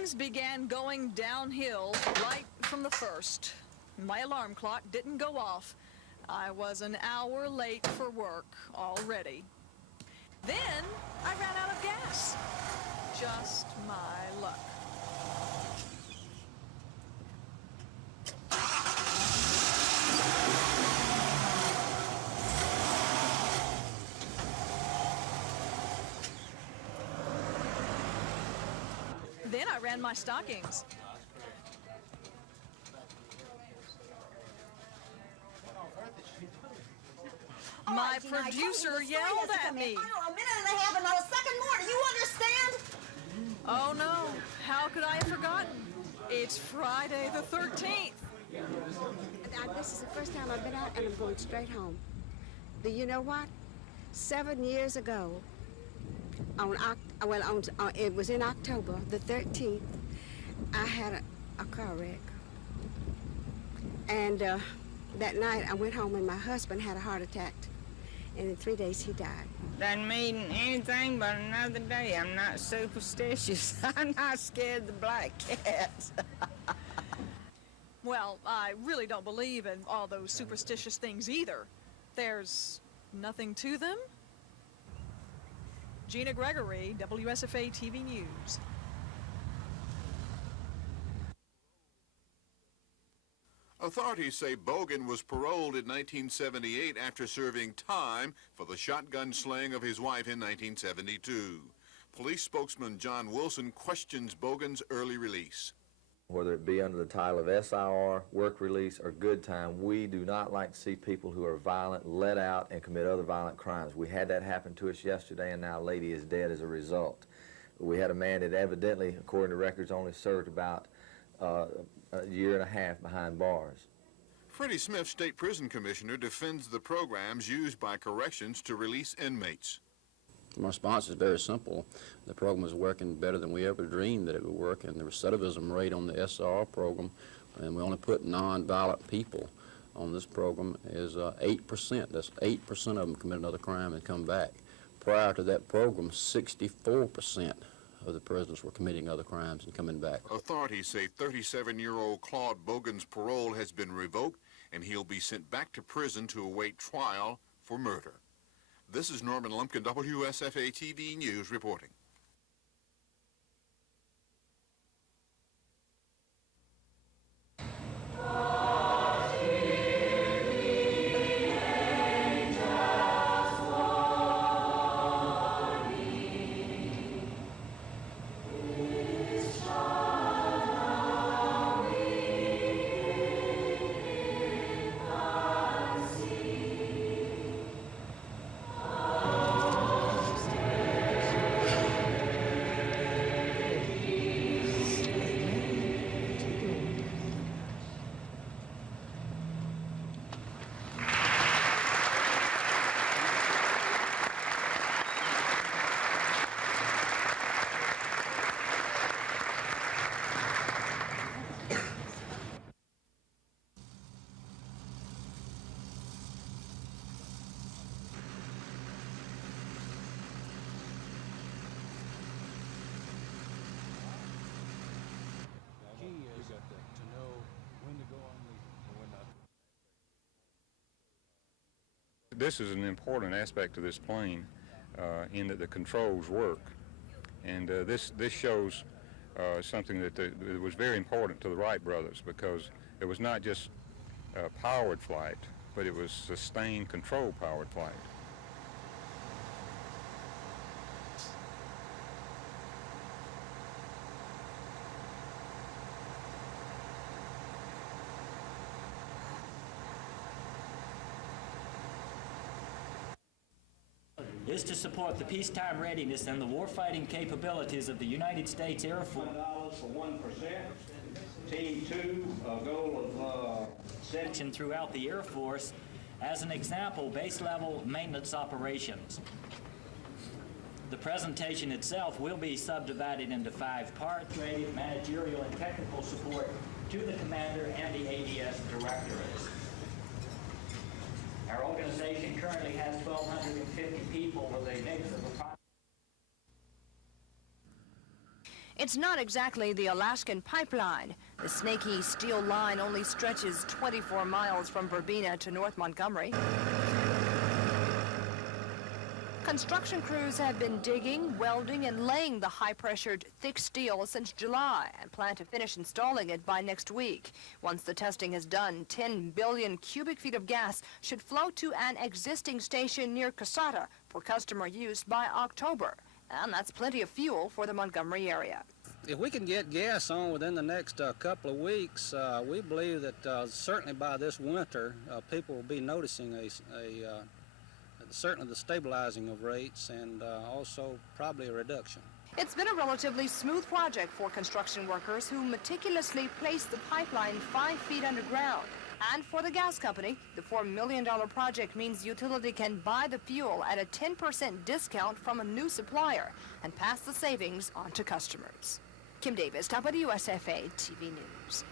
Things began going downhill right from the first. My alarm clock didn't go off. I was an hour late for work already. Then I ran out of gas. Just my luck. Then I ran my stockings. My producer yelled at me. A minute and a half and not a second more. Do you understand? Oh no, how could I have forgotten? It's Friday the 13th. This is the first time I've been out, and I'm going straight home. Do you know what? 7 years ago, it was in October the 13th, I had a car wreck. And that night I went home and my husband had a heart attack. And in 3 days he died. Doesn't mean anything but another day. I'm not superstitious. I'm not scared of the black cats. Well, I really don't believe in all those superstitious things either. There's nothing to them. Gina Gregory, WSFA TV News. Authorities say Bogan was paroled in 1978 after serving time for the shotgun slaying of his wife in 1972. Police spokesman John Wilson questions Bogan's early release. Whether it be under the title of SIR, work release, or good time, we do not like to see people who are violent let out and commit other violent crimes. We had that happen to us yesterday, and now a lady is dead as a result. We had a man that evidently, according to records, only served about a year and a half behind bars. Freddie Smith, State Prison Commissioner, defends the programs used by corrections to release inmates. My response is very simple. The program is working better than we ever dreamed that it would work, and the recidivism rate on the SR program, and we only put non-violent people on this program, is 8%. That's 8% of them commit another crime and come back. Prior to that program, 64% of the prisoners were committing other crimes and coming back. Authorities say 37-year-old Claude Bogan's parole has been revoked, and he'll be sent back to prison to await trial for murder. This is Norman Lumpkin, WSFA TV News reporting. This is an important aspect of this plane in that the controls work, and this shows something that was very important to the Wright brothers, because it was not just powered flight, but it was sustained control powered flight. Is to support the peacetime readiness and the warfighting capabilities of the United States Air Force. For 1%. Team 2, a goal of section throughout the Air Force. As an example, base level maintenance operations. The presentation itself will be subdivided into 5 parts: managerial and technical support to the commander and the ADS directorates. Our organization currently has 1,250 people with a mix of approximately. It's not exactly the Alaskan pipeline. The snaky steel line only stretches 24 miles from Verbena to North Montgomery. Construction crews have been digging, welding, and laying the high-pressured, thick steel since July and plan to finish installing it by next week. Once the testing is done, 10 billion cubic feet of gas should flow to an existing station near Casada for customer use by October. And that's plenty of fuel for the Montgomery area. If we can get gas on within the next couple of weeks, we believe that certainly by this winter, people will be noticing certainly the stabilizing of rates and also probably a reduction. It's been a relatively smooth project for construction workers who meticulously placed the pipeline 5 feet underground. And for the gas company, the $4 million project means the utility can buy the fuel at a 10% discount from a new supplier and pass the savings on to customers. Kim Davis, WSFA TV News.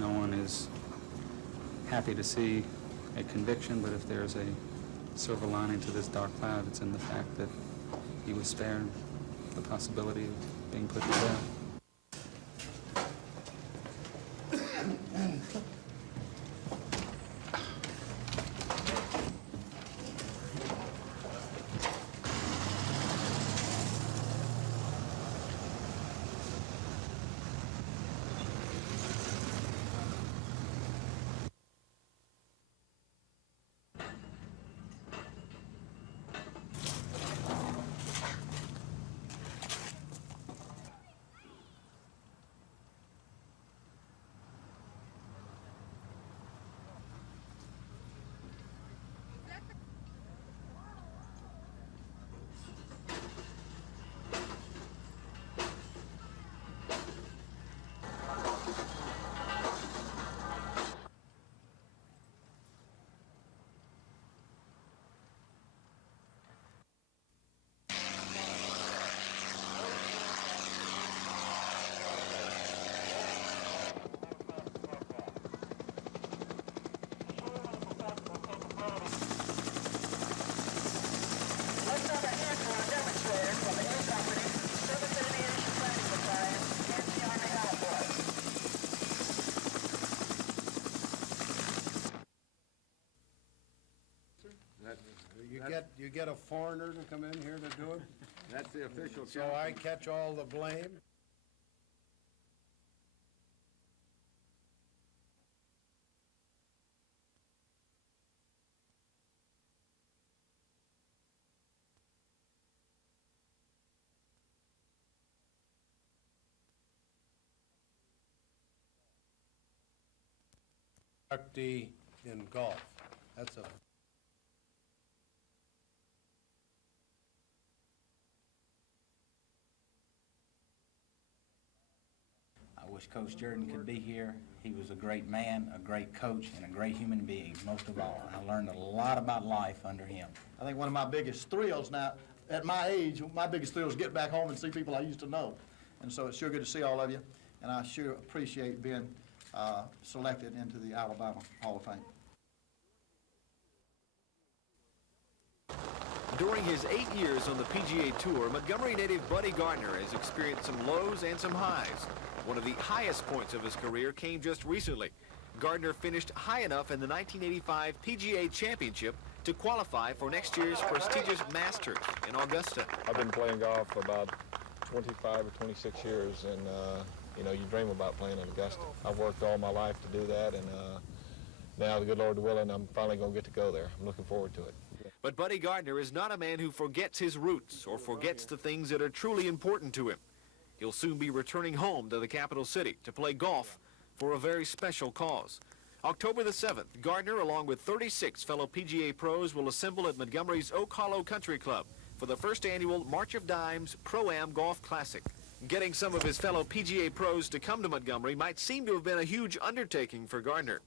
No one is happy to see a conviction, but if there's a silver lining to this dark cloud, it's in the fact that he was spared the possibility of being put to death. You get a foreigner to come in here to do it? That's the official. So I catch all the blame? In golf. That's a I wish Coach Jordan could be here. He was a great man, a great coach, and a great human being, most of all. I learned a lot about life under him. I think one of my biggest thrills now, at my age, my biggest thrill is get back home and see people I used to know. And so it's sure good to see all of you, and I sure appreciate being selected into the Alabama Hall of Fame. During his 8 years on the PGA Tour, Montgomery native Buddy Gardner has experienced some lows and some highs. One of the highest points of his career came just recently. Gardner finished high enough in the 1985 PGA Championship to qualify for next year's prestigious Masters in Augusta. I've been playing golf for about 25 or 26 years, and you know, you dream about playing in Augusta. I've worked all my life to do that, and now, the good Lord willing, I'm finally going to get to go there. I'm looking forward to it. But Buddy Gardner is not a man who forgets his roots or forgets the things that are truly important to him. He'll soon be returning home to the capital city to play golf for a very special cause. October the 7th, Gardner, along with 36 fellow PGA pros, will assemble at Montgomery's Oak Hollow Country Club for the first annual March of Dimes Pro-Am Golf Classic. Getting some of his fellow PGA pros to come to Montgomery might seem to have been a huge undertaking for Gardner,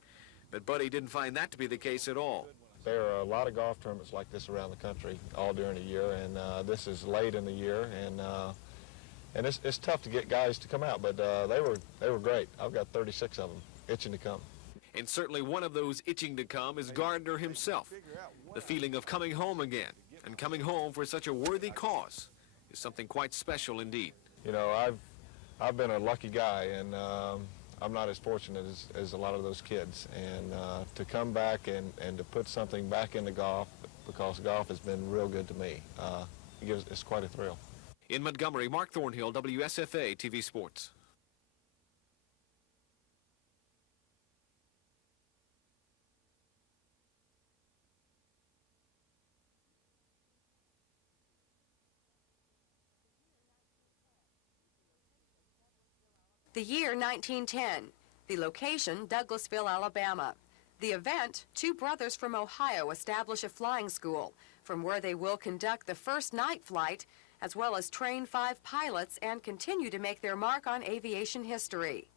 but Buddy didn't find that to be the case at all. There are a lot of golf tournaments like this around the country all during the year, and this is late in the year, and it's tough to get guys to come out, but they were great. I've got 36 of them itching to come. And certainly one of those itching to come is Gardner himself. The feeling of coming home again, and coming home for such a worthy cause, is something quite special indeed. You know, I've been a lucky guy, and I'm not as fortunate as a lot of those kids. And to come back and to put something back into golf, because golf has been real good to me, it's quite a thrill. In Montgomery, Mark Thornhill, WSFA TV Sports. The year 1910. The location, Douglasville, Alabama. The event, two brothers from Ohio establish a flying school, from where they will conduct the first night flight, as well as train 5 pilots and continue to make their mark on aviation history.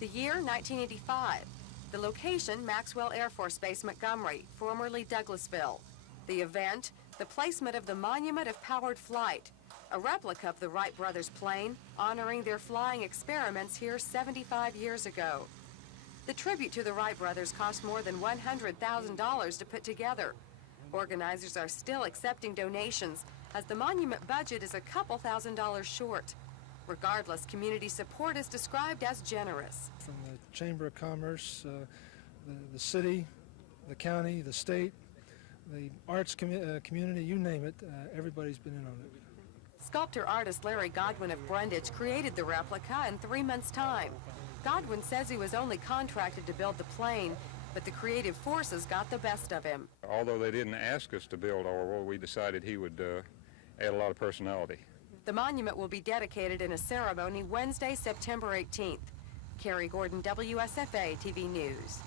The year 1985. The location, Maxwell Air Force Base, Montgomery, formerly Douglasville. The event, the placement of the Monument of Powered Flight, a replica of the Wright brothers' plane, honoring their flying experiments here 75 years ago. The tribute to the Wright brothers cost more than $100,000 to put together. Organizers are still accepting donations, as the monument budget is a couple $1,000s short. Regardless, community support is described as generous. From the Chamber of Commerce, the city, the county, the state, the arts community, you name it, everybody's been in on it. Sculptor-artist Larry Godwin of Brundage created the replica in 3 months' time. Godwin says he was only contracted to build the plane, but the creative forces got the best of him. Although they didn't ask us to build Orwell, we decided he would add a lot of personality. The monument will be dedicated in a ceremony Wednesday, September 18th. Carrie Gordon, WSFA TV News.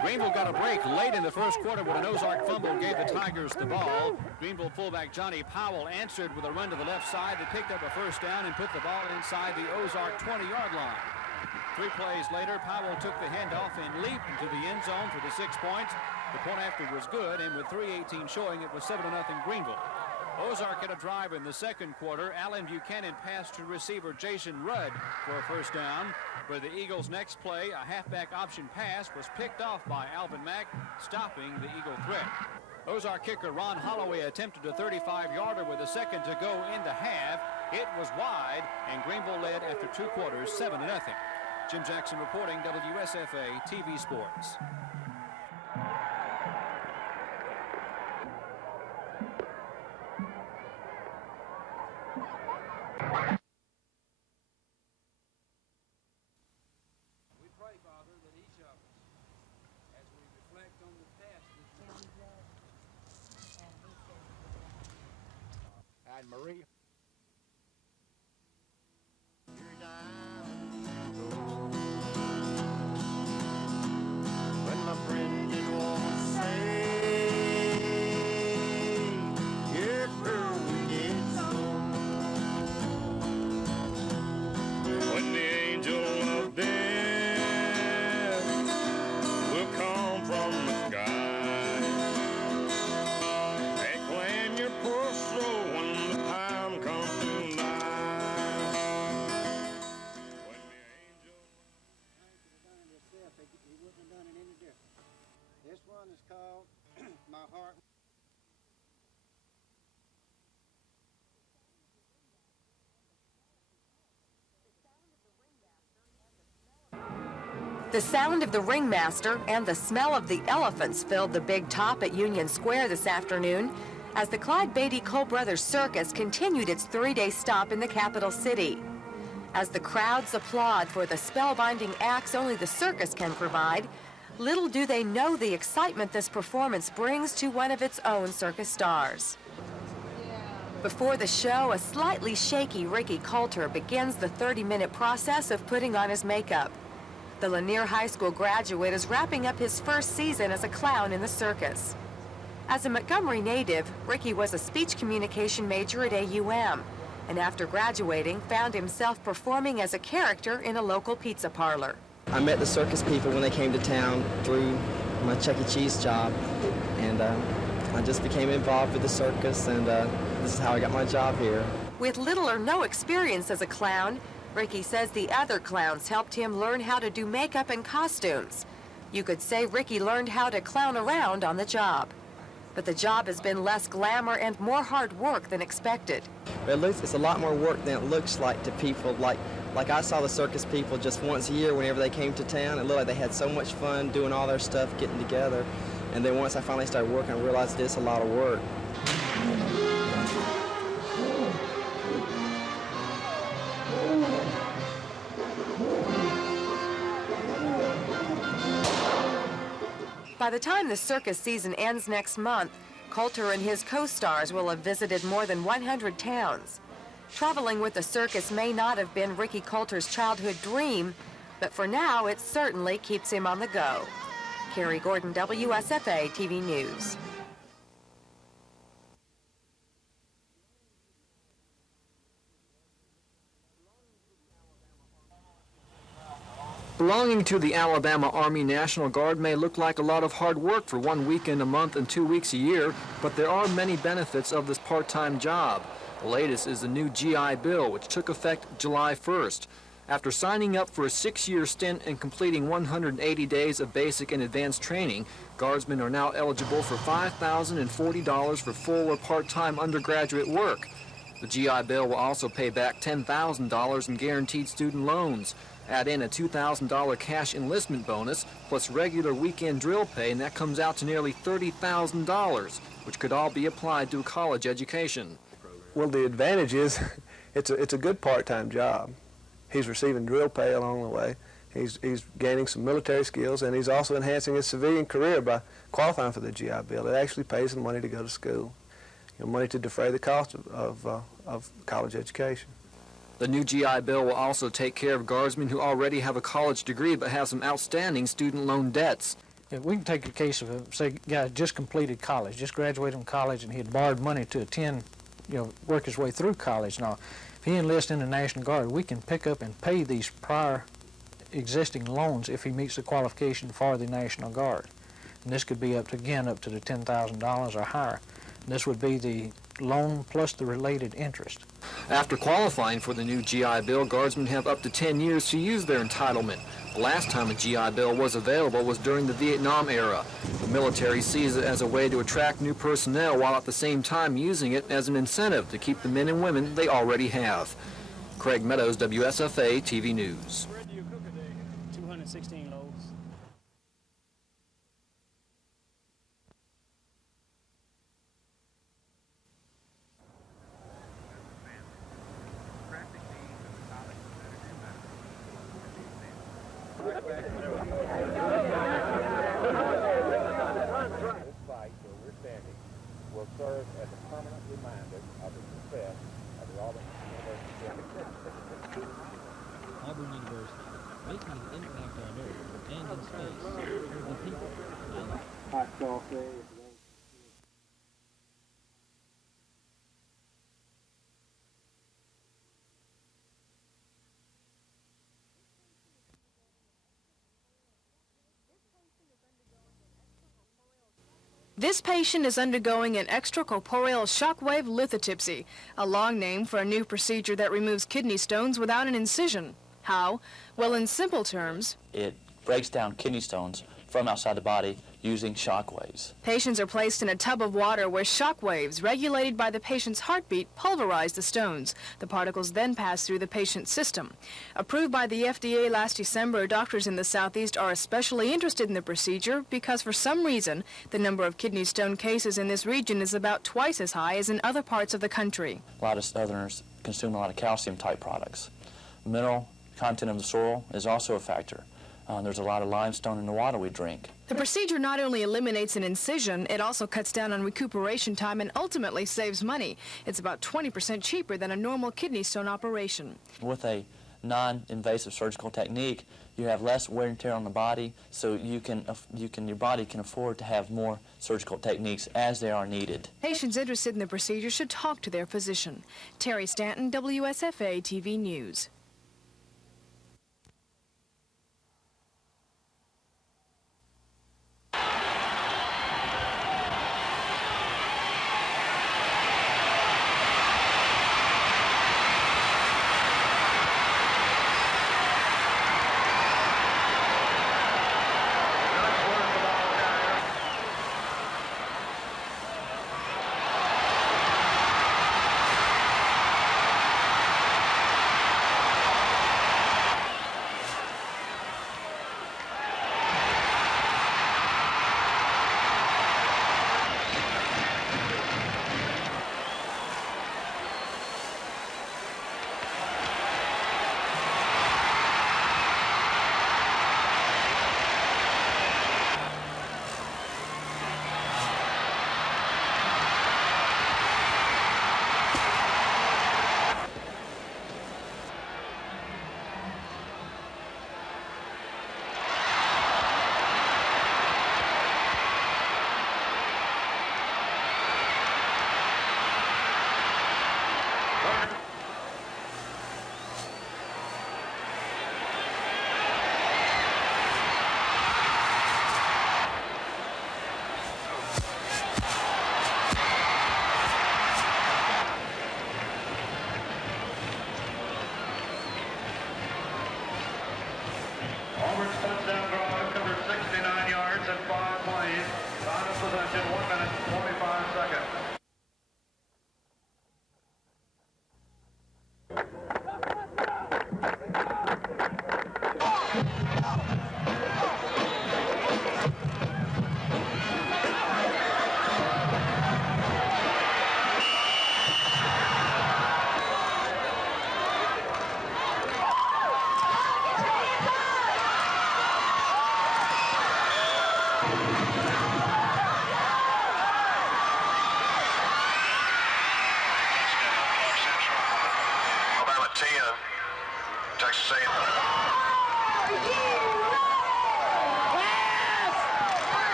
Greenville got a break late in the first quarter when an Ozark fumble gave the Tigers the ball. Greenville fullback Johnny Powell answered with a run to the left side that picked up a first down and put the ball inside the Ozark 20-yard line. 3 plays later, Powell took the handoff and leaped into the end zone for the 6 points. The point after was good, and with 3:18 showing, it was 7-0 Greenville. Ozark had a drive in the second quarter. Alan Buchanan passed to receiver Jason Rudd for a first down. For the Eagles' next play, a halfback option pass was picked off by Alvin Mack, stopping the Eagle threat. Ozark kicker Ron Holloway attempted a 35-yarder with a second to go in the half. It was wide, and Greenville led after 2 quarters, 7-0. Jim Jackson reporting, WSFA TV Sports. And Maria. When my friend didn't want to say, yeah, girl, we did so. When the angel of death will come from the sky and claim your poor soul when the time comes to die. When the angel... He wouldn't have done it any different. This one is called My Heart. The sound of the ringmaster and the smell of the elephants filled the big top at Union Square this afternoon as the Clyde Beatty Cole Brothers Circus continued its 3-day stop in the capital city. As the crowds applaud for the spellbinding acts only the circus can provide, little do they know the excitement this performance brings to one of its own circus stars. Before the show, a slightly shaky Ricky Coulter begins the 30-minute process of putting on his makeup. The Lanier High School graduate is wrapping up his first season as a clown in the circus. As a Montgomery native, Ricky was a speech communication major at AUM, and after graduating, found himself performing as a character in a local pizza parlor. I met the circus people when they came to town through my Chuck E. Cheese job, and I just became involved with the circus, and this is how I got my job here. With little or no experience as a clown, Ricky says the other clowns helped him learn how to do makeup and costumes. You could say Ricky learned how to clown around on the job. But the job has been less glamour and more hard work than expected. But it's a lot more work than it looks like to people. Like I saw the circus people just once a year whenever they came to town. It looked like they had so much fun doing all their stuff, getting together. And then once I finally started working, I realized it's a lot of work. By the time the circus season ends next month, Coulter and his co-stars will have visited more than 100 towns. Traveling with the circus may not have been Ricky Coulter's childhood dream, but for now it certainly keeps him on the go. Carrie Gordon, WSFA TV News. Belonging to the Alabama Army National Guard may look like a lot of hard work for 1 weekend a month and 2 weeks a year, but there are many benefits of this part-time job. The latest is the new GI Bill, which took effect July 1st. After signing up for a 6-year stint and completing 180 days of basic and advanced training, Guardsmen are now eligible for $5,040 for full or part-time undergraduate work. The GI Bill will also pay back $10,000 in guaranteed student loans. Add in a $2,000 cash enlistment bonus, plus regular weekend drill pay, and that comes out to nearly $30,000, which could all be applied to a college education. Well, the advantage is it's a good part-time job. He's receiving drill pay along the way. He's gaining some military skills, and he's also enhancing his civilian career by qualifying for the GI Bill. It actually pays him money to go to school, money to defray the cost of college education. The new GI Bill will also take care of guardsmen who already have a college degree but have some outstanding student loan debts. If we can take a case of, say, a guy just completed college, just graduated from college, and he had borrowed money to attend, work his way through college. Now, if he enlists in the National Guard, we can pick up and pay these prior existing loans if he meets the qualification for the National Guard. And this could be up to the $10,000 or higher. And this would be the loan plus the related interest. After qualifying for the new GI Bill, guardsmen have up to 10 years to use their entitlement. The last time a GI Bill was available was during the Vietnam era. The military sees it as a way to attract new personnel while at the same time using it as an incentive to keep the men and women they already have. Craig Meadows, WSFA TV News. 216 loaves. This site where we're standing will serve as a permanent reminder of the success of the Auburn University. Auburn University, making an impact on Earth and in space for the people. Hot coffee. This patient is undergoing an extracorporeal shockwave lithotripsy, a long name for a new procedure that removes kidney stones without an incision. How? Well, in simple terms, it breaks down kidney stones from outside the body using shock waves. Patients are placed in a tub of water where shock waves, regulated by the patient's heartbeat, pulverize the stones. The particles then pass through the patient's system. Approved by the FDA last December, doctors in the Southeast are especially interested in the procedure because for some reason, the number of kidney stone cases in this region is about twice as high as in other parts of the country. A lot of Southerners consume a lot of calcium-type products. Mineral content of the soil is also a factor. There's a lot of limestone in the water we drink. The procedure not only eliminates an incision, it also cuts down on recuperation time and ultimately saves money. It's about 20% cheaper than a normal kidney stone operation. With a non-invasive surgical technique, you have less wear and tear on the body, so your body can afford to have more surgical techniques as they are needed. Patients interested in the procedure should talk to their physician. Terry Stanton, WSFA TV News.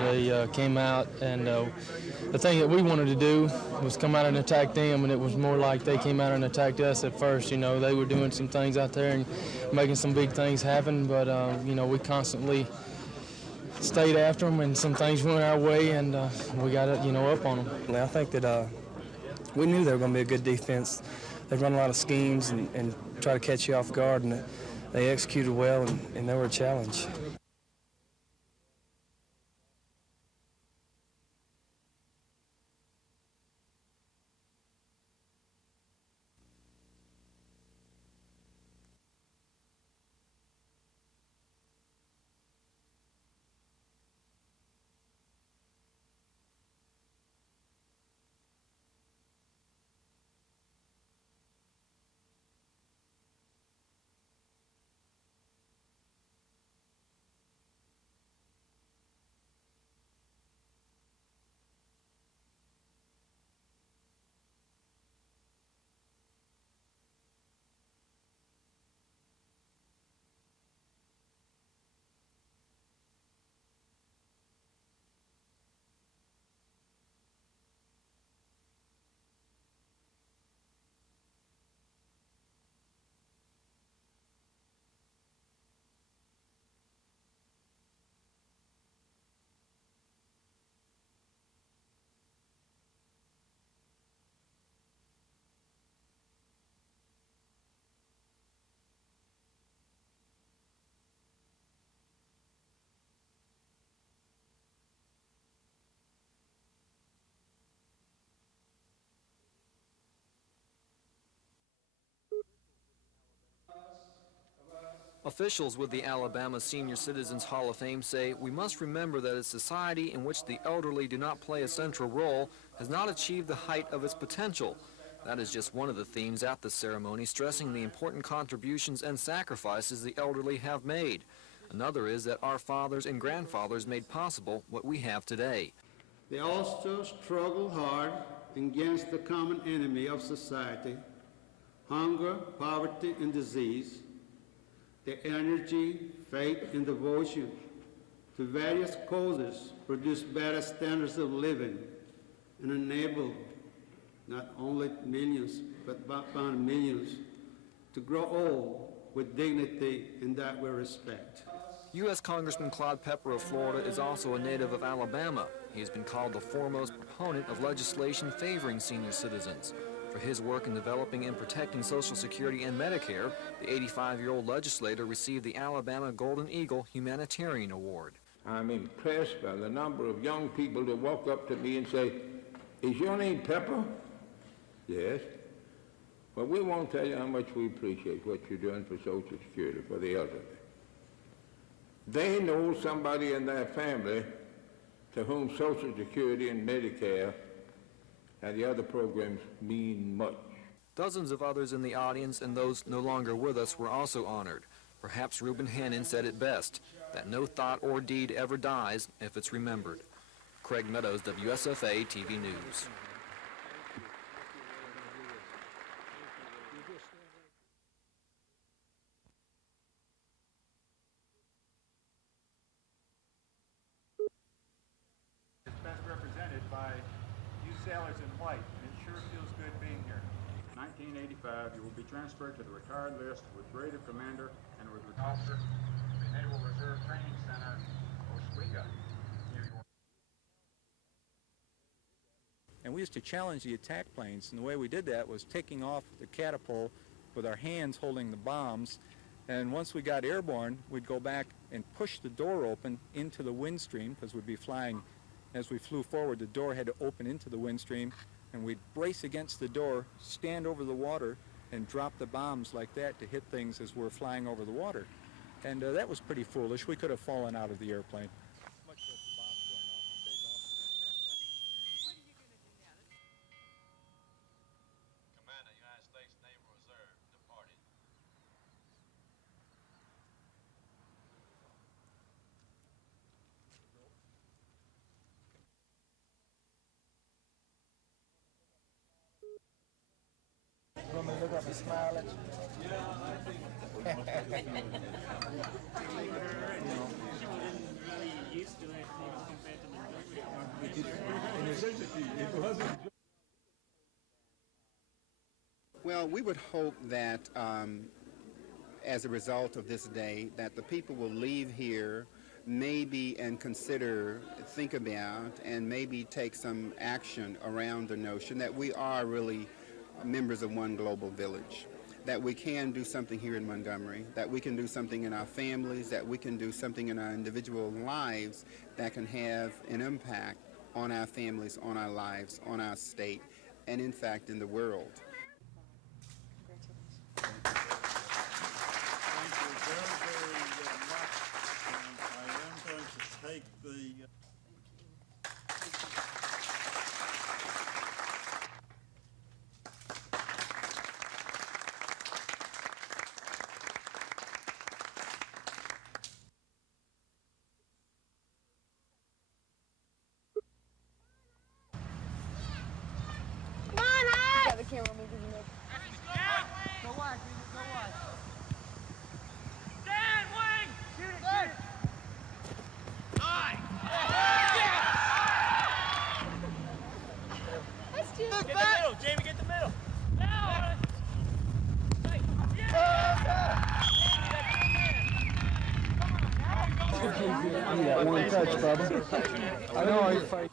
They came out, and the thing that we wanted to do was come out and attack them, and it was more like they came out and attacked us at first. You know, they were doing some things out there and making some big things happen, but, you know, we constantly stayed after them, and some things went our way, and we got it, you know, up on them. I think that we knew they were going to be a good defense. They run a lot of schemes and try to catch you off guard, and they executed well, and they were a challenge. Officials with the Alabama Senior Citizens Hall of Fame say we must remember that a society in which the elderly do not play a central role has not achieved the height of its potential. That is just one of the themes at the ceremony, stressing the important contributions and sacrifices the elderly have made. Another is that our fathers and grandfathers made possible what we have today. They also struggled hard against the common enemy of society, hunger, poverty, and disease. Their energy, faith, and devotion to various causes produced better standards of living and enabled not only millions, but upon millions to grow old with dignity and that with respect. U.S. Congressman Claude Pepper of Florida is also a native of Alabama. He has been called the foremost proponent of legislation favoring senior citizens. For his work in developing and protecting Social Security and Medicare, the 85-year-old legislator received the Alabama Golden Eagle Humanitarian Award. I'm impressed by the number of young people that walk up to me and say, "Is your name Pepper?" "Yes." "Well, we won't tell you how much we appreciate what you're doing for Social Security, for the elderly." They know somebody in their family to whom Social Security and Medicare and the other programs mean much. Dozens of others in the audience and those no longer with us were also honored. Perhaps Reuben Hannon said it best, that no thought or deed ever dies if it's remembered. Craig Meadows, WSFA TV News. It's best represented by you sailors in white, and it sure feels good being here. 1985, you will be transferred to the retired list with grade of commander and with officer, the Naval Reserve we used to challenge the attack planes, and the way we did that was taking off the catapult with our hands holding the bombs, and once we got airborne, we'd go back and push the door open into the wind stream, because we'd be flying, as we flew forward, the door had to open into the wind stream, and we'd brace against the door, stand over the water, and drop the bombs like that to hit things as we're flying over the water. And that was pretty foolish. We could have fallen out of the airplane. Want me to look up and smile at you? Well, we would hope that as a result of this day, that the people will leave here maybe and consider, think about, and maybe take some action around the notion that we are really members of one global village, that we can do something here in Montgomery, that we can do something in our families, that we can do something in our individual lives that can have an impact on our families, on our lives, on our state, and in fact in the world. Thank you very, very much. I am going to take the... You got one touch, Bubba. I know he's fighting.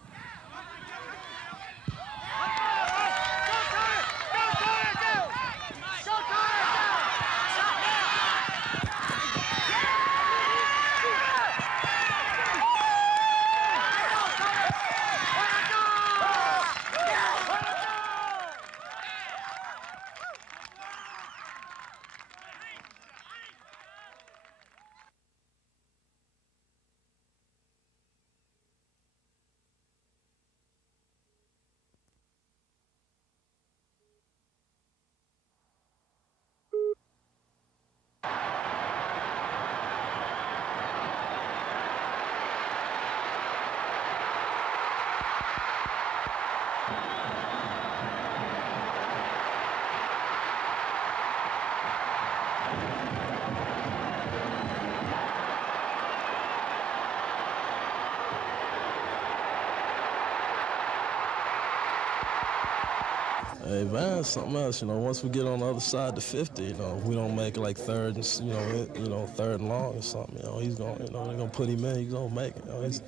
Hey, man, something else, once we get on the other side to 50, we don't make it like third and, third and long or something, he's going, they're going to put him in, he's going to make it, he's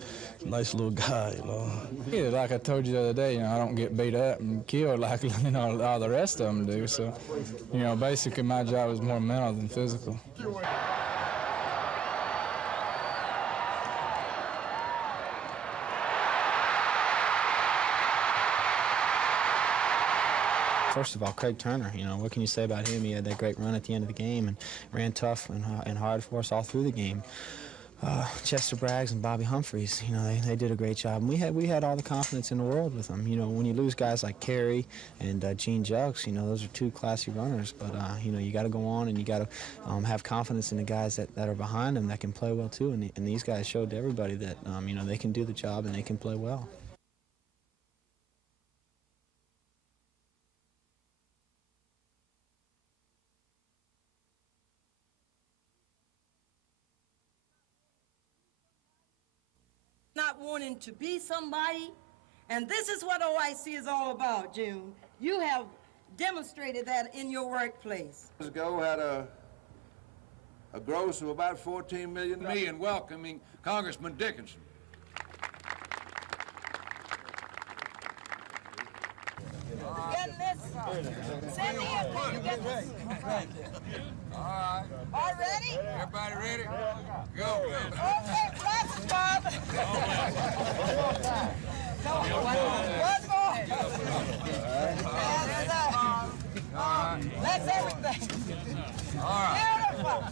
a nice little guy, Yeah, like I told you the other day, I don't get beat up and killed like, all the rest of them do, so, basically my job is more mental than physical. First of all, Craig Turner, what can you say about him? He had that great run at the end of the game and ran tough and hard for us all through the game. Chester Braggs and Bobby Humphreys, they did a great job. And we had all the confidence in the world with them. When you lose guys like Carey and Gene Jukes, those are two classy runners. But, you got to go on and you got to have confidence in the guys that are behind them that can play well, too. And these guys showed to everybody that, they can do the job and they can play well. Not wanting to be somebody, and this is what OIC is all about, June. You have demonstrated that in your workplace. Years ago had a gross of about 14 million. Me in welcoming Congressman Dickinson. Getting this. Cindy, can you get this? All right. All ready? Everybody ready? Go. Okay, glasses, Bob. One more. That's everything. All right. Beautiful.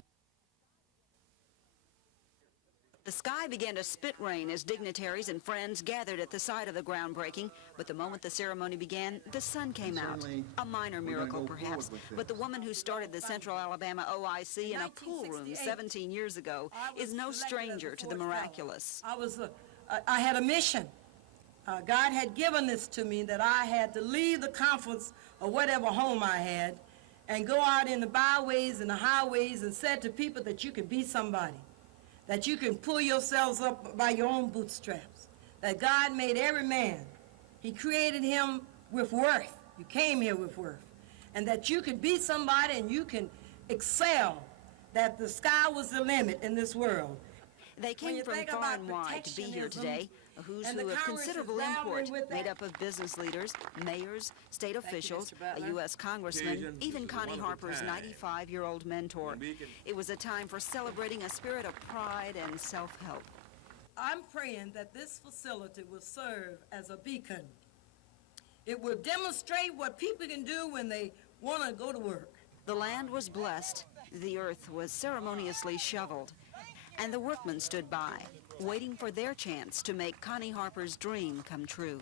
The sky began to spit rain as dignitaries and friends gathered at the site of the groundbreaking, but the moment the ceremony began, the sun came out. A minor miracle, perhaps, but the woman who started the Central Alabama OIC in a pool room 17 years ago is no stranger to the miraculous. I had a mission. God had given this to me, that I had to leave the comforts of whatever home I had and go out in the byways and the highways and said to people that you can be somebody, that you can pull yourselves up by your own bootstraps, that God made every man. He created him with worth. You came here with worth. And that you could be somebody and you can excel, that the sky was the limit in this world. They came from far and wide to be here today, a who's who of considerable import, made up of business leaders, mayors, state officials, a U.S. congressman, even Connie Harper's 95-year-old mentor. It was a time for celebrating a spirit of pride and self-help. I'm praying that this facility will serve as a beacon. It will demonstrate what people can do when they want to go to work. The land was blessed, the earth was ceremoniously shoveled, and the workmen stood by, waiting for their chance to make Connie Harper's dream come true.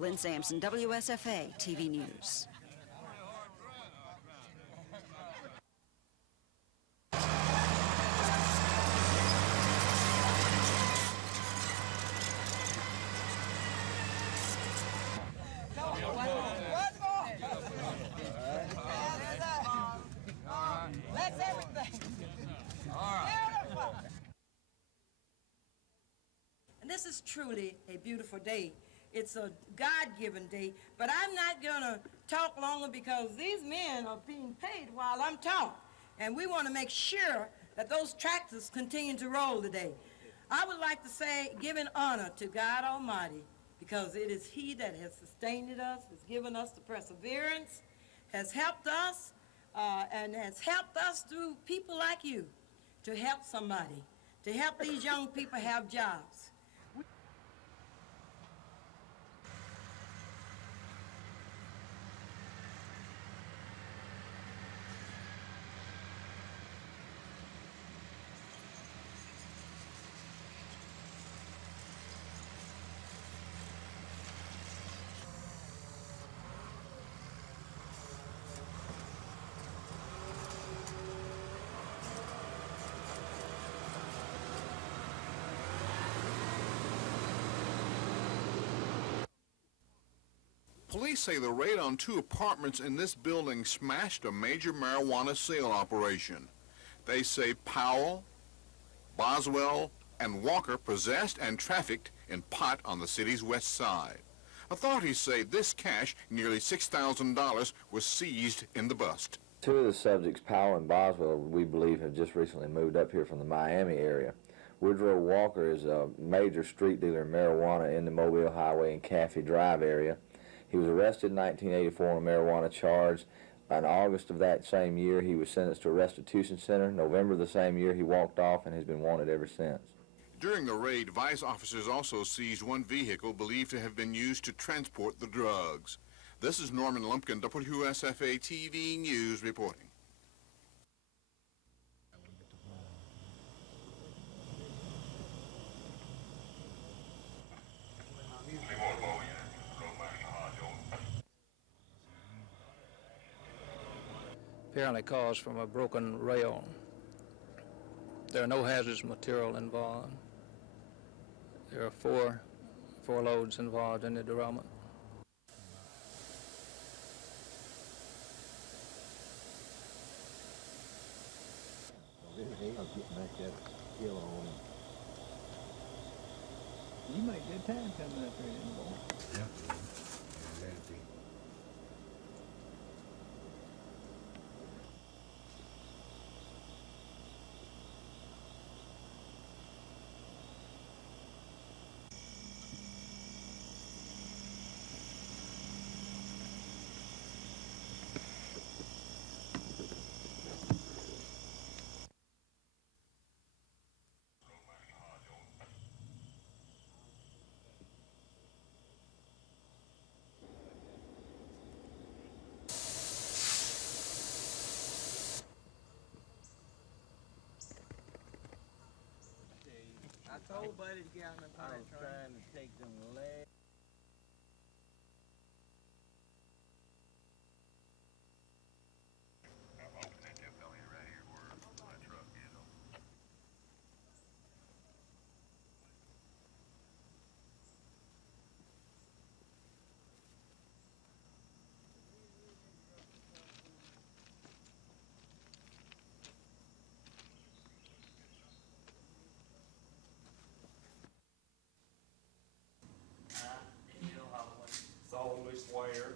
Lynn Sampson, WSFA TV News. That's everything. Beautiful. And this is truly a beautiful day. It's a God-given day, but I'm not going to talk longer because these men are being paid while I'm talking, and we want to make sure that those tractors continue to roll today. I would like to say, giving honor to God Almighty, because it is He that has sustained us, has given us the perseverance, has helped us, and has helped us through people like you to help somebody, to help these young people have jobs. Police say the raid on 2 apartments in this building smashed a major marijuana sale operation. They say Powell, Boswell, and Walker possessed and trafficked in pot on the city's west side. Authorities say this cash, nearly $6,000, was seized in the bust. 2 of the subjects, Powell and Boswell, we believe have just recently moved up here from the Miami area. Woodrow Walker is a major street dealer in marijuana in the Mobile Highway and Caffey Drive area. He was arrested in 1984 on a marijuana charge. In August of that same year, he was sentenced to a restitution center. November of the same year, he walked off and has been wanted ever since. During the raid, Vice officers also seized 1 vehicle believed to have been used to transport the drugs. This is Norman Lumpkin, WSFA TV News reporting. Apparently caused from a broken rail. There are no hazardous material involved. There are four loads involved in the derailment. You make good time coming up here, didn't you, boy? Yeah. I told Buddy to get out in the fire truck. Trying to take them legs. Solemnly swear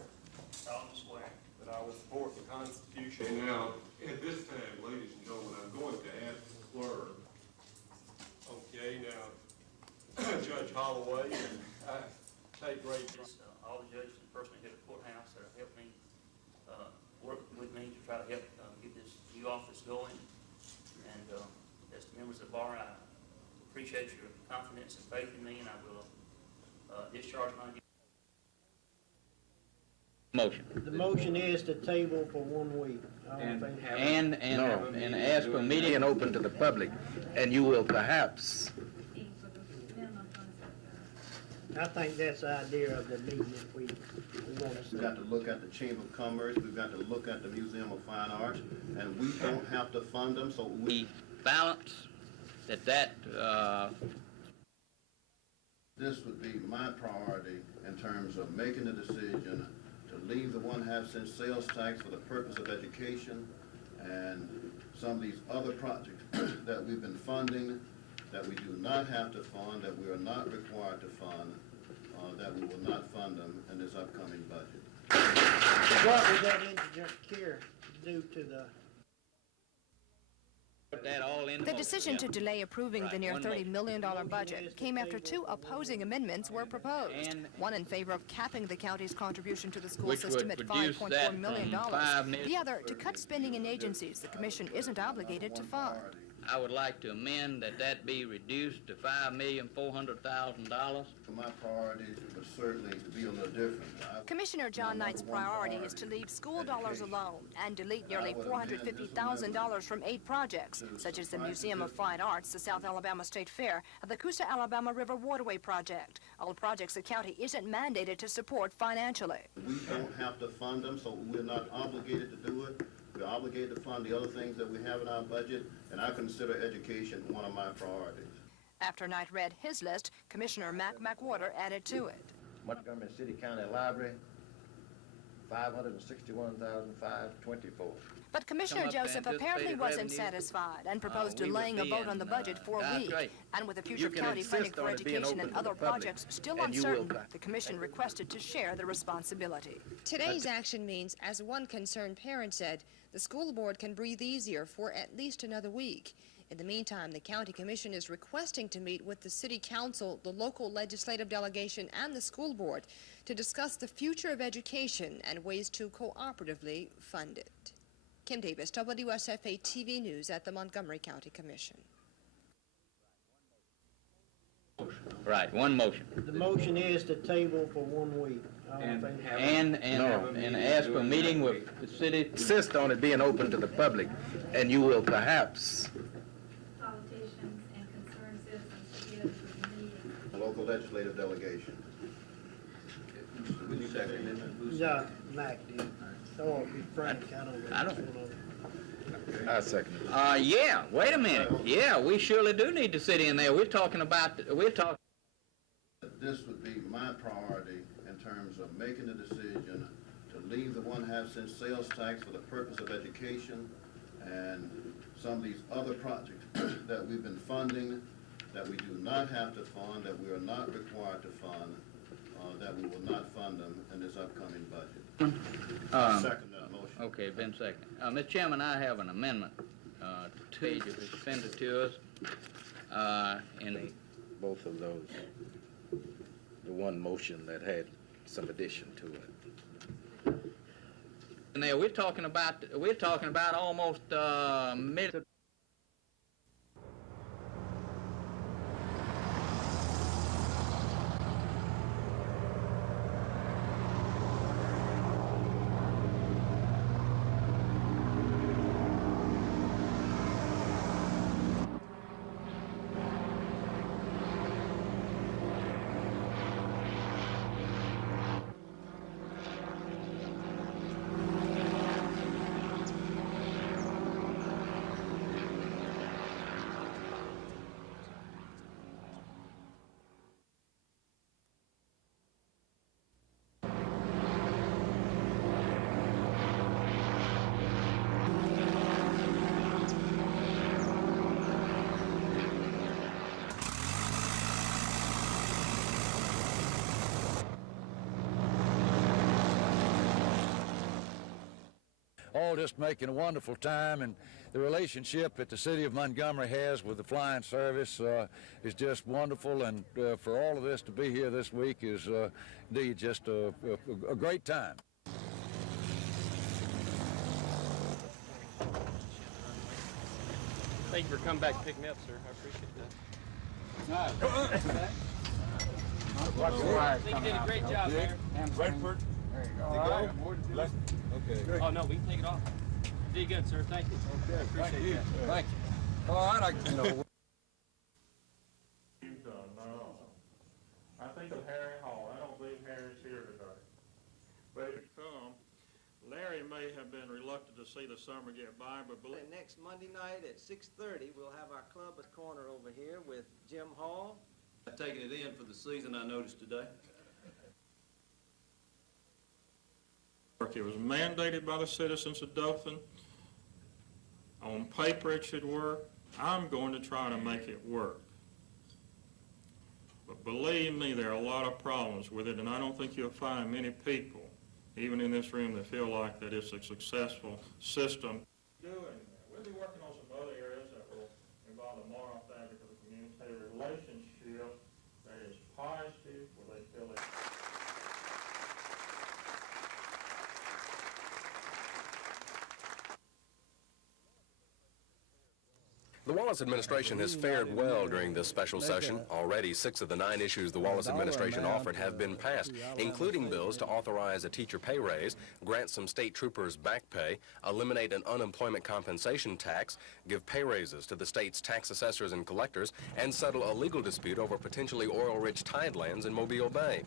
that I will support the Constitution. And now, at this time, ladies and gentlemen, I'm going to ask the clerk. Okay, now, Judge Holloway, I take great. All the judges and person here at the courthouse that have helped me, work with me to try to help get this new office going. And as the members of the bar, I appreciate your confidence and faith in me, and I will discharge my duties. Motion. The motion is to table for 1 week. And ask for a meeting and open to the public, and you will perhaps. I think that's the idea of the meeting if we want to. We've got to look at the Chamber of Commerce, we've got to look at the Museum of Fine Arts, and we don't have to fund them, so we... balance that This would be my priority in terms of making the decision to leave the 1/2 cent sales tax for the purpose of education, and some of these other projects that we've been funding, that we do not have to fund, that we are not required to fund, that we will not fund them in this upcoming budget. What would that indigent care do to the... The decision to delay approving the near $30 million budget came after 2 opposing amendments were proposed. One in favor of capping the county's contribution to the school system at $5.4 million. The other to cut spending in agencies the commission isn't obligated to fund. I would like to amend that be reduced to $5,400,000. My priorities would certainly be a little different. Commissioner John Knight's priority is to leave school dollars alone and delete nearly $450,000 from 8 projects, such as the Museum of Fine Arts, the South Alabama State Fair, and the Coosa Alabama River Waterway Project, all projects the county isn't mandated to support financially. We don't have to fund them, so we're not obligated to do it. We're obligated to fund the other things that we have in our budget, and I consider education one of my priorities. After Knight read his list, Commissioner Mac McWhorter added to it. Montgomery City County Library, $561,524. But Commissioner Joseph apparently wasn't satisfied and proposed delaying a vote on the budget for a week. And with the future county funding for education and other projects still uncertain, the commission requested to share the responsibility. Today's action means, as one concerned parent said, the school board can breathe easier for at least another week. In the meantime, the county commission is requesting to meet with the city council, the local legislative delegation, and the school board to discuss the future of education and ways to cooperatively fund it. Kim Davis, WSFA TV News at the Montgomery County Commission. Right, one motion. The motion is to table for 1 week. And ask for a meeting with the city. Insist on it being open to the public, and you will perhaps. Politicians and concerned citizens together for the meeting. Local legislative delegation. Would you second it? Yeah, Mac did. Or Frank, I don't know. I second it. Yeah, wait a minute. Yeah, we surely do need to sit in there. We're talking. This would be my priority in terms of making the decision to leave the 1/2 cent sales tax for the purpose of education, and some of these other projects that we've been funding, that we do not have to fund, that we are not required to fund, that we will not fund them in this upcoming budget. Second that motion. Okay, been second. Mr. Chairman, I have an amendment to page of expenditures in both of those. The one motion that had some addition to it. And there we're talking about almost mid. all just making a wonderful time, and the relationship that the city of Montgomery has with the flying service is just wonderful, and for all of this to be here this week is indeed just a great time. Thank you for coming back and picking me up, sir. I appreciate that. I think you did a great job there. Redford. There you go. All right. Okay. Oh, no, we can take it off. You did good, sir. Thank you. Okay. I appreciate that. Thank you. All right, you know. You've done, no. I think of Harry Hall. I don't believe Harry's here today. But if you come, Larry may have been reluctant to see the summer get by, but believe... Next Monday night at 6:30, we'll have our club at corner over here with Jim Hall. I've taken it in for the season, I noticed today. It was mandated by the citizens of Dothan. On paper it should work. I'm going to try to make it work. But believe me, there are a lot of problems with it, and I don't think you'll find many people, even in this room, that feel like that it's a successful system. We'll be working on some other areas that will involve the moral fabric of the community, a relationship that is positive, where they feel that. The Wallace administration has fared well during this special session. Already 6 of the 9 issues the Wallace administration offered have been passed, including bills to authorize a teacher pay raise, grant some state troopers back pay, eliminate an unemployment compensation tax, give pay raises to the state's tax assessors and collectors, and settle a legal dispute over potentially oil-rich tidelands in Mobile Bay.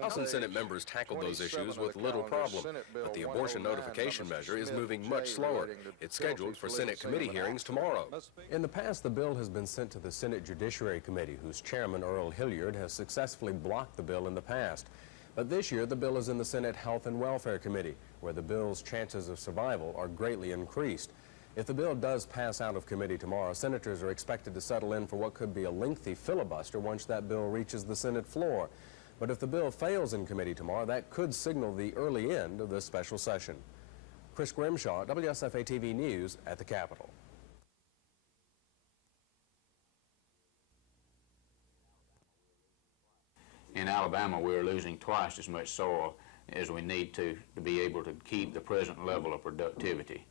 House and Senate members tackled those issues with little problem, but the abortion notification measure is moving much slower. It's scheduled for Senate committee hearings tomorrow. In the past, the bill has been sent to the Senate Judiciary Committee, whose chairman, Earl Hilliard, has successfully blocked the bill in the past. But this year, the bill is in the Senate Health and Welfare Committee, where the bill's chances of survival are greatly increased. If the bill does pass out of committee tomorrow, senators are expected to settle in for what could be a lengthy filibuster once that bill reaches the Senate floor. But if the bill fails in committee tomorrow, that could signal the early end of this special session. Chris Grimshaw, WSFA TV News at the Capitol. In Alabama, we're losing twice as much soil as we need to be able to keep the present level of productivity.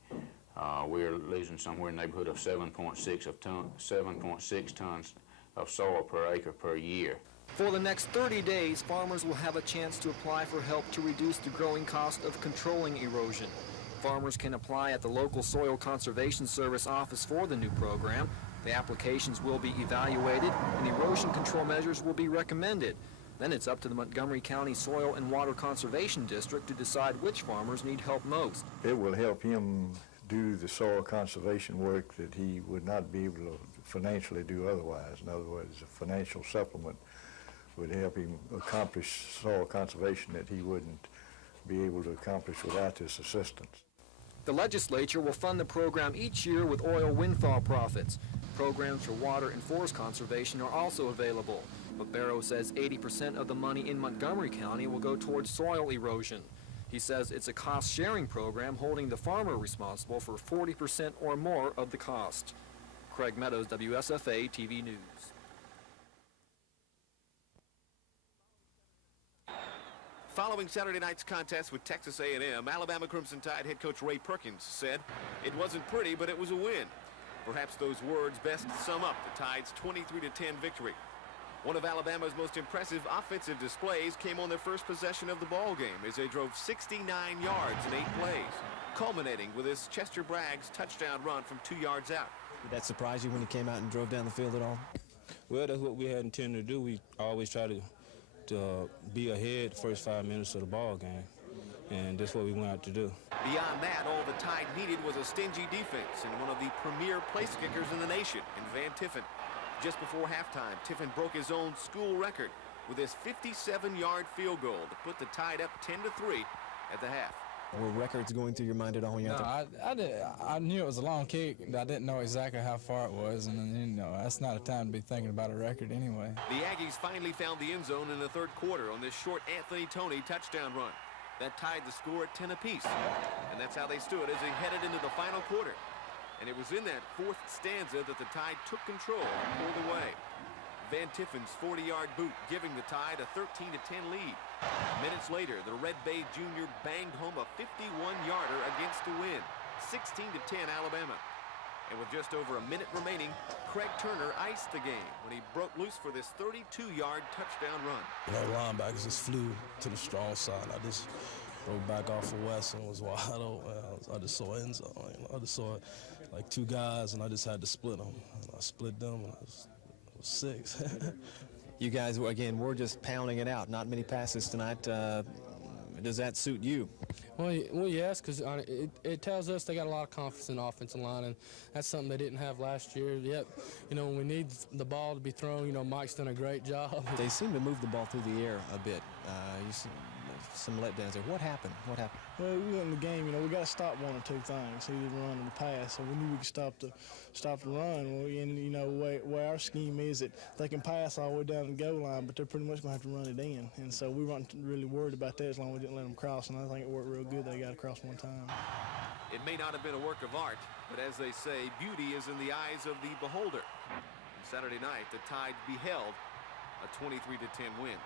We're losing somewhere in the neighborhood of 7.6 tons of soil per acre per year. For the next 30 days, farmers will have a chance to apply for help to reduce the growing cost of controlling erosion. Farmers can apply at the local Soil Conservation Service office for the new program. The applications will be evaluated and erosion control measures will be recommended. Then it's up to the Montgomery County Soil and Water Conservation District to decide which farmers need help most. It will help him do the soil conservation work that he would not be able to financially do otherwise. In other words, a financial supplement would help him accomplish soil conservation that he wouldn't be able to accomplish without this assistance. The legislature will fund the program each year with oil windfall profits. Programs for water and forest conservation are also available, but Barrow says 80% of the money in Montgomery County will go towards soil erosion. He says it's a cost-sharing program holding the farmer responsible for 40% or more of the cost. Craig Meadows, WSFA TV News. Following Saturday night's contest with Texas A&M, Alabama Crimson Tide head coach Ray Perkins said, "It wasn't pretty, but it was a win." Perhaps those words best sum up the Tide's 23-10 victory. One of Alabama's most impressive offensive displays came on their first possession of the ball game as they drove 69 yards in 8 plays, culminating with this Chester Bragg's touchdown run from 2 yards out. Did that surprise you when he came out and drove down the field at all? Well, that's what we had intended to do. We always try to be ahead the first 5 minutes of the ball game, and that's what we went out to do. Beyond that, all the Tide needed was a stingy defense and one of the premier place kickers in the nation, in Van Tiffin. Just before halftime, Tiffin broke his own school record with his 57-yard field goal to put the Tide up 10-3 at the half. Were records going through your mind at all when you No, I knew it was a long kick. I didn't know exactly how far it was, and you know, that's not a time to be thinking about a record anyway. The Aggies finally found the end zone in the third quarter on this short Anthony Toney touchdown run. That tied the score at 10 apiece. And that's how they stood as they headed into the final quarter. And it was in that fourth stanza that the Tide took control and pulled away. Van Tiffin's 40-yard boot giving the Tide a 13-10 lead. Minutes later, the Red Bay junior banged home a 51-yarder against the win. 16-10 Alabama. And with just over a minute remaining, Craig Turner iced the game when he broke loose for this 32-yard touchdown run. You know, linebackers just flew to the strong side. I just broke back off of West and was wide open. I just saw end zone. I just saw like two guys, and I just had to split them. And I split them, and it was 6. You guys, again, we're just pounding it out. Not many passes tonight. Does that suit you? Well, yes, because it tells us they got a lot of confidence in the offensive line, and that's something they didn't have last year. Yet, you know, when we need the ball to be thrown, you know, Mike's done a great job. They seem to move the ball through the air a bit. You see some letdowns there. What happened? What happened? Well, we in the game, you know, we got to stop one or two things, either the run and the pass. So we knew we could stop the run. Well, and you know, where our scheme is that they can pass all the way down the goal line, but they're pretty much going to have to run it in. And so we weren't really worried about that as long as we didn't let them cross. And I think it worked real good. They got across one time. It may not have been a work of art, but as they say, beauty is in the eyes of the beholder. And Saturday night, the Tide beheld a 23-10 win.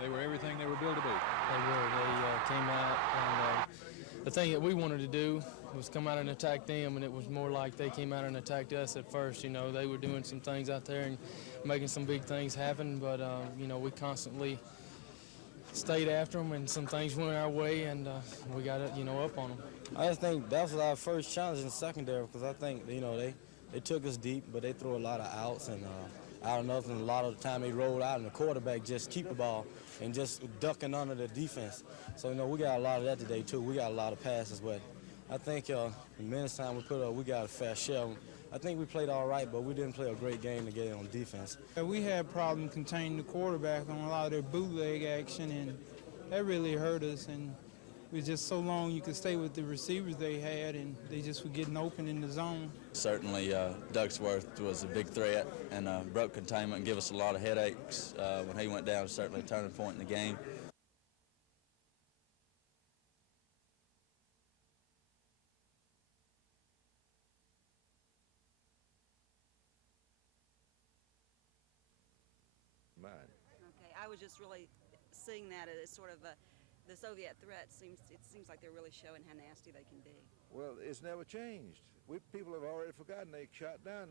They were everything they were built to be. They were. They came out, and the thing that we wanted to do was come out and attack them, and it was more like they came out and attacked us at first. You know, they were doing some things out there and making some big things happen, but, you know, we constantly stayed after them, and some things went our way, and we got it, you know, up on them. I just think that was our first challenge in the secondary, because I think, you know, they took us deep, but they threw a lot of outs, and out enough, and a lot of the time they rolled out, and the quarterback just keep the ball and just ducking under the defense. So, you know, we got a lot of that today, too. We got a lot of passes, but I think the minutes time we put up, we got a fair share. I think we played all right, but we didn't play a great game today on defense. We had problems containing the quarterback on a lot of their bootleg action, and that really hurt us. And it was just so long you could stay with the receivers they had, and they just were getting open in the zone. Certainly, Ducksworth was a big threat and broke containment and gave us a lot of headaches. When he went down, it was certainly a turning point in the game. Okay, I was just really seeing that as sort of the Soviet threat seems like they're really showing how nasty they can be. Well, it's never changed. People have already forgotten they shot down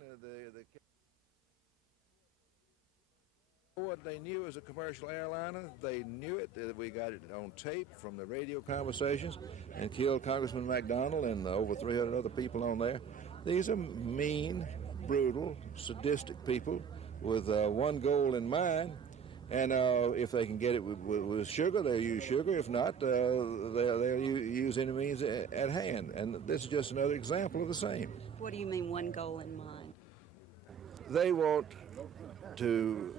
what they knew as a commercial airliner. They knew it. We got it on tape from the radio conversations and killed Congressman McDonald and over 300 other people on there. These are mean, brutal, sadistic people with one goal in mind, And if they can get it with sugar, they'll use sugar. If not, they'll use any means at hand. And this is just another example of the same. What do you mean, one goal in mind? They want to,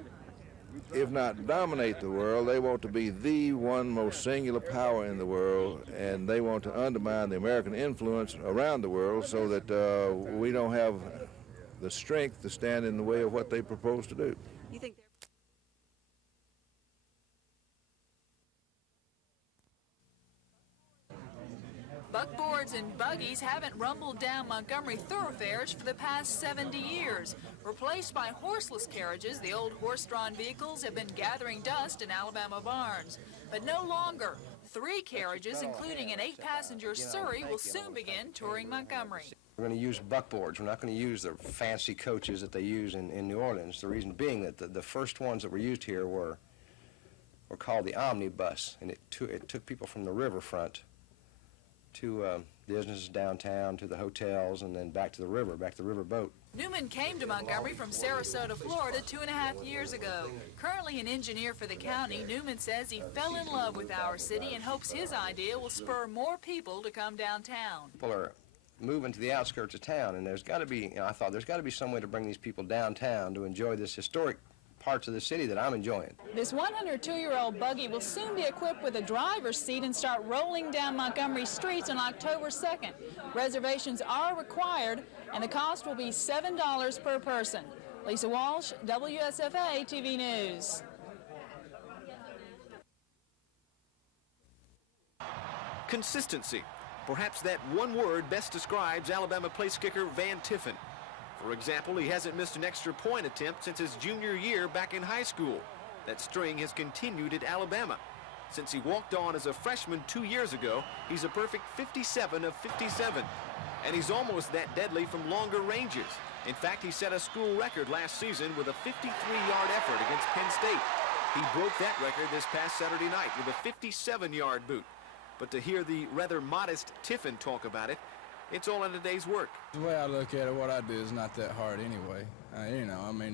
if not dominate the world, they want to be the one most singular power in the world, and they want to undermine the American influence around the world so that we don't have the strength to stand in the way of what they propose to do. You think Buckboards and buggies haven't rumbled down Montgomery thoroughfares for the past 70 years. Replaced by horseless carriages, the old horse-drawn vehicles have been gathering dust in Alabama barns. But no longer. 3 carriages, including an 8-passenger Surrey, will soon begin touring Montgomery. We're going to use buckboards. We're not going to use the fancy coaches that they use in New Orleans. The reason being that the first ones that were used here were called the omnibus, and it took people from the riverfront to businesses downtown, to the hotels, and then back to the river boat. Newman came to Montgomery from Sarasota, Florida 2.5 years ago. Currently an engineer for the county, Newman says he fell in love with our city and hopes his idea will spur more people to come downtown. People are moving to the outskirts of town, and there's got to be, I thought there's got to be some way to bring these people downtown to enjoy this historic parts of the city that I'm enjoying. This 102-year-old buggy will soon be equipped with a driver's seat and start rolling down Montgomery streets on October 2nd. Reservations are required, and the cost will be $7 per person. Lisa Walsh, WSFA TV News. Consistency. Perhaps that one word best describes Alabama place kicker Van Tiffen. For example, he hasn't missed an extra point attempt since his junior year back in high school. That string has continued at Alabama. Since he walked on as a freshman 2 years ago, he's a perfect 57 of 57. And he's almost that deadly from longer ranges. In fact, he set a school record last season with a 53-yard effort against Penn State. He broke that record this past Saturday night with a 57-yard boot. But to hear the rather modest Tiffen talk about it, it's all in a day's work. The way I look at it, what I do is not that hard anyway.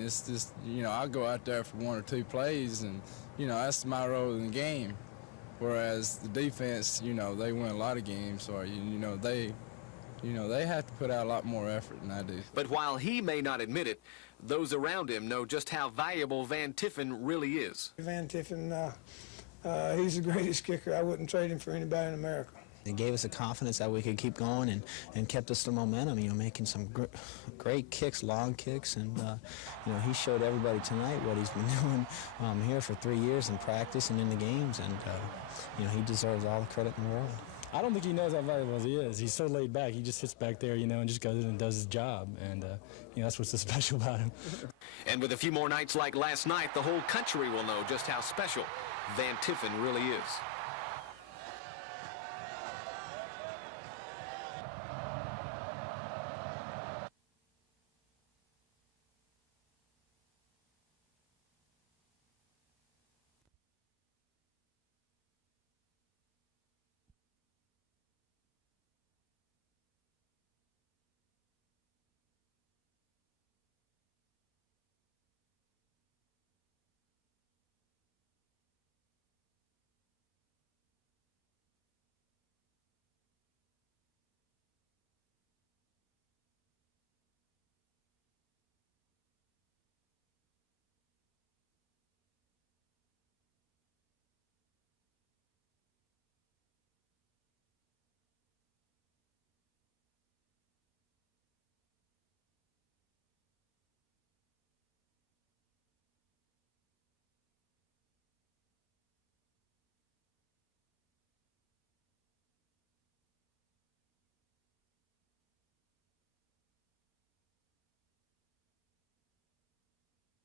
It's just, I go out there for 1 or 2 plays, and, that's my role in the game. Whereas the defense, they win a lot of games, or, they have to put out a lot more effort than I do. But while he may not admit it, those around him know just how valuable Van Tiffen really is. Van Tiffen, he's the greatest kicker. I wouldn't trade him for anybody in America. It gave us a confidence that we could keep going and kept us the momentum, making some great kicks, long kicks, and, he showed everybody tonight what he's been doing here for 3 years in practice and in the games, and, he deserves all the credit in the world. I don't think he knows how valuable he is. He's so laid back. He just sits back there, and just goes in and does his job, and, that's what's so special about him. And with a few more nights like last night, the whole country will know just how special Van Tiffen really is.